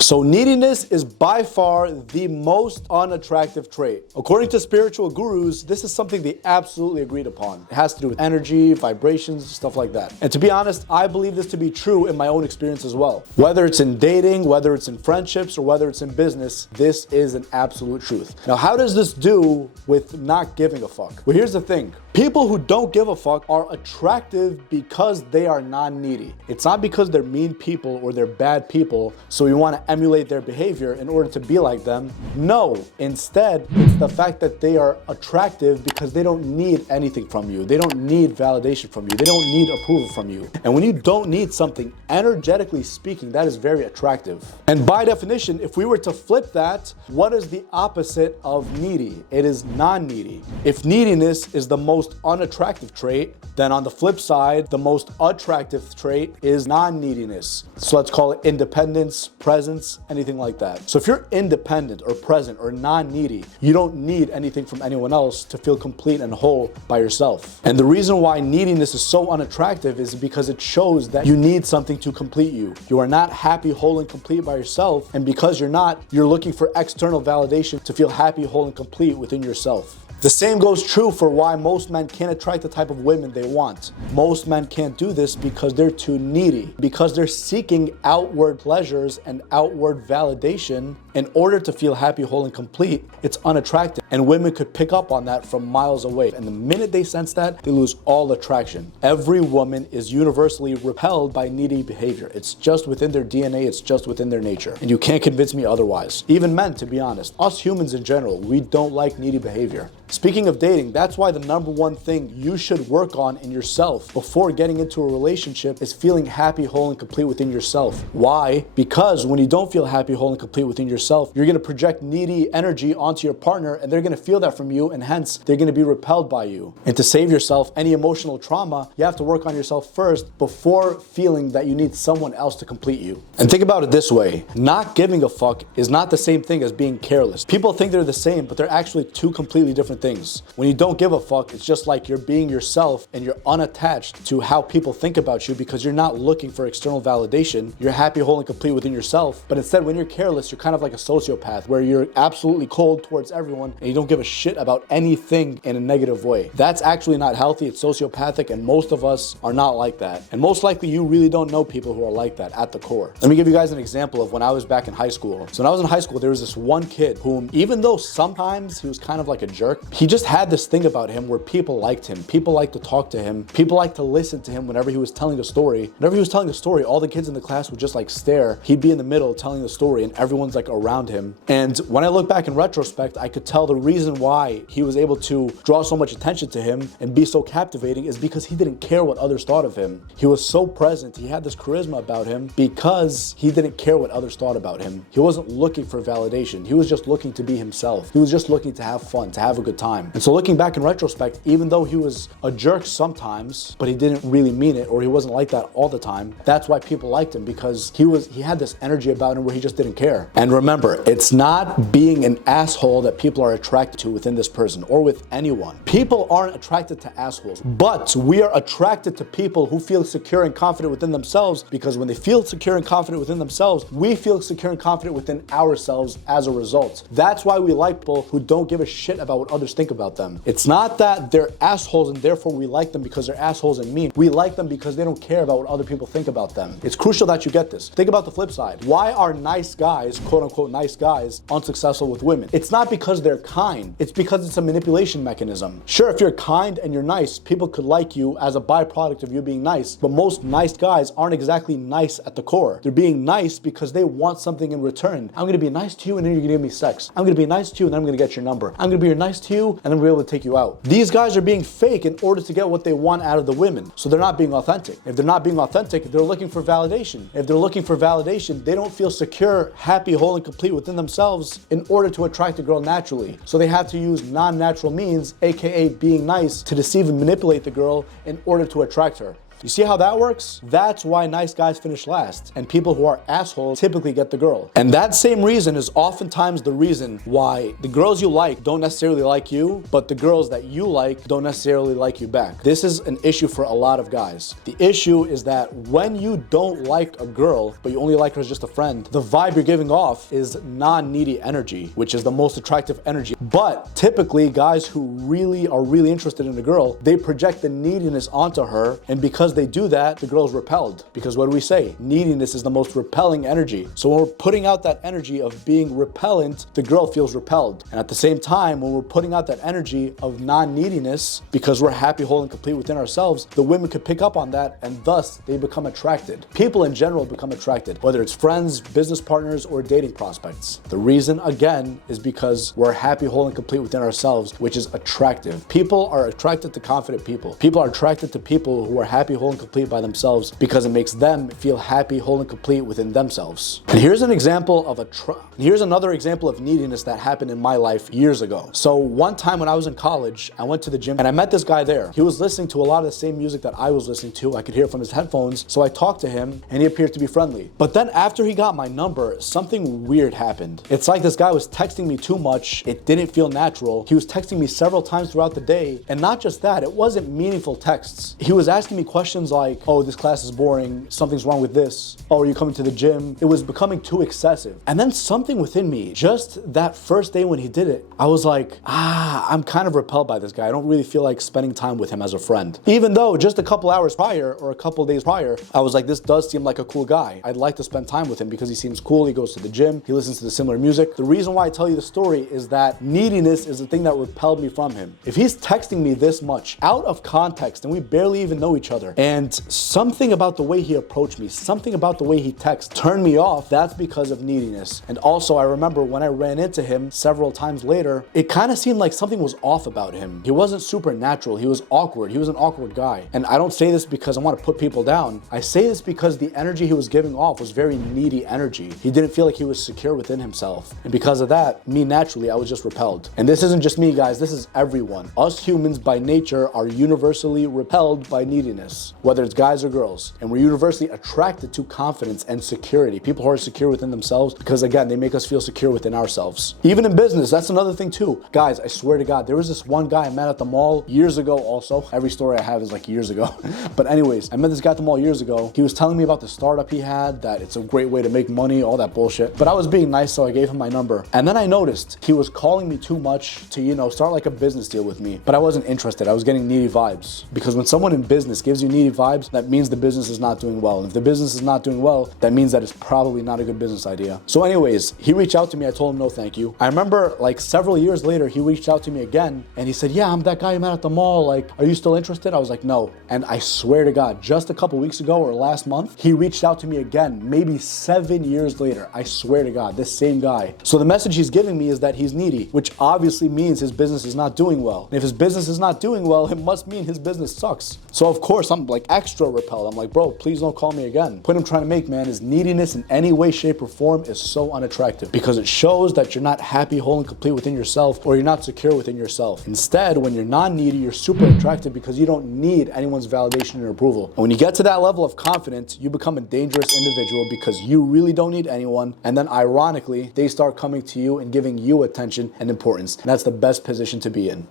So neediness is by far the most unattractive trait. According to spiritual gurus, this is something they absolutely agreed upon. It has to do with energy, vibrations, stuff like that. And to be honest, I believe this to be true in my own experience as well. Whether it's in dating, whether it's in friendships, or whether it's in business, this is an absolute truth. Now, how does this do with not giving a fuck? Well, here's the thing. People who don't give a fuck are attractive because they are non-needy. It's not because they're mean people or they're bad people, so we want to emulate their behavior in order to be like them. No, instead, it's the fact that they are attractive because they don't need anything from you. They don't need validation from you. They don't need approval from you. And when you don't need something, energetically speaking, that is very attractive. And by definition, if we were to flip that, what is the opposite of needy? It is non-needy. If neediness is the most unattractive trait, then on the flip side, the most attractive trait is non-neediness. So let's call it independence, presence, anything like that. So if you're independent or present or non-needy, you don't need anything from anyone else to feel complete and whole by yourself. And the reason why neediness is so unattractive is because it shows that you need something to complete you. You are not happy, whole, and complete by yourself. And because you're not, you're looking for external validation to feel happy, whole, and complete within yourself. The same goes true for why most men can't attract the type of women they want. Most men can't do this because they're too needy, because they're seeking outward pleasures and outward validation in order to feel happy, whole, and complete. It's unattractive, and women could pick up on that from miles away. And the minute they sense that, they lose all attraction. Every woman is universally repelled by needy behavior. It's just within their DNA, it's just within their nature. And you can't convince me otherwise. Even men, to be honest. Us humans in general, we don't like needy behavior. Speaking of dating, that's why the number one thing you should work on in yourself before getting into a relationship is feeling happy, whole, and complete within yourself. Why? Because when you don't feel happy, whole, and complete within yourself, you're gonna project needy energy onto your partner, and they're gonna feel that from you, and hence, they're gonna be repelled by you. And to save yourself any emotional trauma, you have to work on yourself first before feeling that you need someone else to complete you. And think about it this way, not giving a fuck is not the same thing as being careless. People think they're the same, but they're actually two completely different things. When you don't give a fuck, it's just like you're being yourself and you're unattached to how people think about you because you're not looking for external validation. You're happy, whole, and complete within yourself. But instead, when you're careless, you're kind of like a sociopath where you're absolutely cold towards everyone and you don't give a shit about anything in a negative way. That's actually not healthy. It's sociopathic, and most of us are not like that. And most likely, you really don't know people who are like that at the core. Let me give you guys an example of when I was back in high school. So when I was in high school, there was this one kid whom, even though sometimes he was kind of like a jerk, he just had this thing about him where people liked him. People liked to talk to him. People liked to listen to him whenever he was telling a story. Whenever he was telling a story, all the kids in the class would just like stare. He'd be in the middle telling the story and everyone's like around him. And when I look back in retrospect, I could tell the reason why he was able to draw so much attention to him and be so captivating is because he didn't care what others thought of him. He was so present. He had this charisma about him because he didn't care what others thought about him. He wasn't looking for validation. He was just looking to be himself. He was just looking to have fun, to have a good time. And so looking back in retrospect, even though he was a jerk sometimes, but he didn't really mean it, or he wasn't like that all the time, that's why people liked him, because he had this energy about him where he just didn't care. And remember, it's not being an asshole that people are attracted to within this person or with anyone. People aren't attracted to assholes, but we are attracted to people who feel secure and confident within themselves, because when they feel secure and confident within themselves, we feel secure and confident within ourselves as a result. That's why we like people who don't give a shit about what others think about them. It's not that they're assholes and therefore we like them because they're assholes and mean. We like them because they don't care about what other people think about them. It's crucial that you get this. Think about the flip side. Why are nice guys, quote unquote nice guys, unsuccessful with women? It's not because they're kind. It's because it's a manipulation mechanism. Sure, if you're kind and you're nice, people could like you as a byproduct of you being nice, but most nice guys aren't exactly nice at the core. They're being nice because they want something in return. I'm gonna be nice to you and then you're gonna give me sex. I'm gonna be nice to you and then I'm gonna get your number. I'm gonna be nice to you and then I'm gonna be able to take you out. These guys are being fake in order to get what they want out of the women. So they're not being authentic. If they're not being authentic, they're looking for validation. If they're looking for validation, they don't feel secure, happy, whole, and complete within themselves in order to attract a girl naturally. So they have to use non-natural means, aka being nice, to deceive and manipulate the girl in order to attract her. You see how that works? That's why nice guys finish last, and people who are assholes typically get the girl. And that same reason is oftentimes the reason why the girls you like don't necessarily like you, but the girls that you like don't necessarily like you back. This is an issue for a lot of guys. The issue is that when you don't like a girl, but you only like her as just a friend, the vibe you're giving off is non-needy energy, which is the most attractive energy. But typically, guys who are really interested in a girl, they project the neediness onto her, and because they do that, the girl's repelled. Because what do we say? Neediness is the most repelling energy. So when we're putting out that energy of being repellent, the girl feels repelled. And at the same time, when we're putting out that energy of non-neediness, because we're happy, whole, and complete within ourselves, the women could pick up on that, and thus they become attracted. People in general become attracted, whether it's friends, business partners, or dating prospects. The reason, again, is because we're happy, whole, and complete within ourselves, which is attractive. People are attracted to confident people. People are attracted to people who are happy, whole, and complete by themselves because it makes them feel happy, whole, and complete within themselves. And here's another example of neediness that happened in my life years ago. So one time when I was in college, I went to the gym and I met this guy there. He was listening to a lot of the same music that I was listening to. I could hear it from his headphones. So I talked to him and he appeared to be friendly. But then after he got my number, something weird happened. It's like this guy was texting me too much. It didn't feel natural. He was texting me several times throughout the day. And not just that, it wasn't meaningful texts. He was asking me questions like, oh, this class is boring. Something's wrong with this. Oh, are you coming to the gym? It was becoming too excessive. And then something within me, just that first day when he did it, I was like, I'm kind of repelled by this guy. I don't really feel like spending time with him as a friend. Even though just a couple hours prior or a couple days prior, I was like, this does seem like a cool guy. I'd like to spend time with him because he seems cool. He goes to the gym. He listens to the similar music. The reason why I tell you the story is that neediness is the thing that repelled me from him. If he's texting me this much out of context and we barely even know each other, and something about the way he approached me, something about the way he texts turned me off, that's because of neediness. And also, I remember when I ran into him several times later, it kind of seemed like something was off about him. He wasn't super natural. He was awkward. He was an awkward guy. And I don't say this because I want to put people down. I say this because the energy he was giving off was very needy energy. He didn't feel like he was secure within himself. And because of that, me naturally, I was just repelled. And this isn't just me, guys. This is everyone. Us humans by nature are universally repelled by neediness, whether it's guys or girls. And we're universally attracted to confidence and security. People who are secure within themselves because, again, they make us feel secure within ourselves. Even in business, that's another thing too. Guys, I swear to God, there was this one guy I met at the mall years ago also. Every story I have is like years ago. But anyways, I met this guy at the mall years ago. He was telling me about the startup he had, that it's a great way to make money, all that bullshit. But I was being nice, so I gave him my number. And then I noticed he was calling me too much to, start like a business deal with me. But I wasn't interested. I was getting needy vibes. Because when someone in business gives you needy vibes, that means the business is not doing well. And if the business is not doing well, that means that it's probably not a good business idea. So anyways, he reached out to me. I told him no thank you. I remember like several years later, he reached out to me again and he said, yeah, I'm that guy you met at the mall. Like, are you still interested? I was like, no. And I swear to God, just a couple weeks ago or last month, he reached out to me again, maybe 7 years later. I swear to God, this same guy. So the message he's giving me is that he's needy, which obviously means his business is not doing well. And if his business is not doing well, it must mean his business sucks. So of course, I'm like extra repelled. I'm like, bro, please don't call me again. Point I'm trying to make, man, is neediness in any way, shape, or form is so unattractive because it shows that you're not happy, whole, and complete within yourself, or you're not secure within yourself. Instead, when you're non-needy, you're super attractive because you don't need anyone's validation or approval. And when you get to that level of confidence, you become a dangerous individual because you really don't need anyone. And then ironically, they start coming to you and giving you attention and importance. And that's the best position to be in.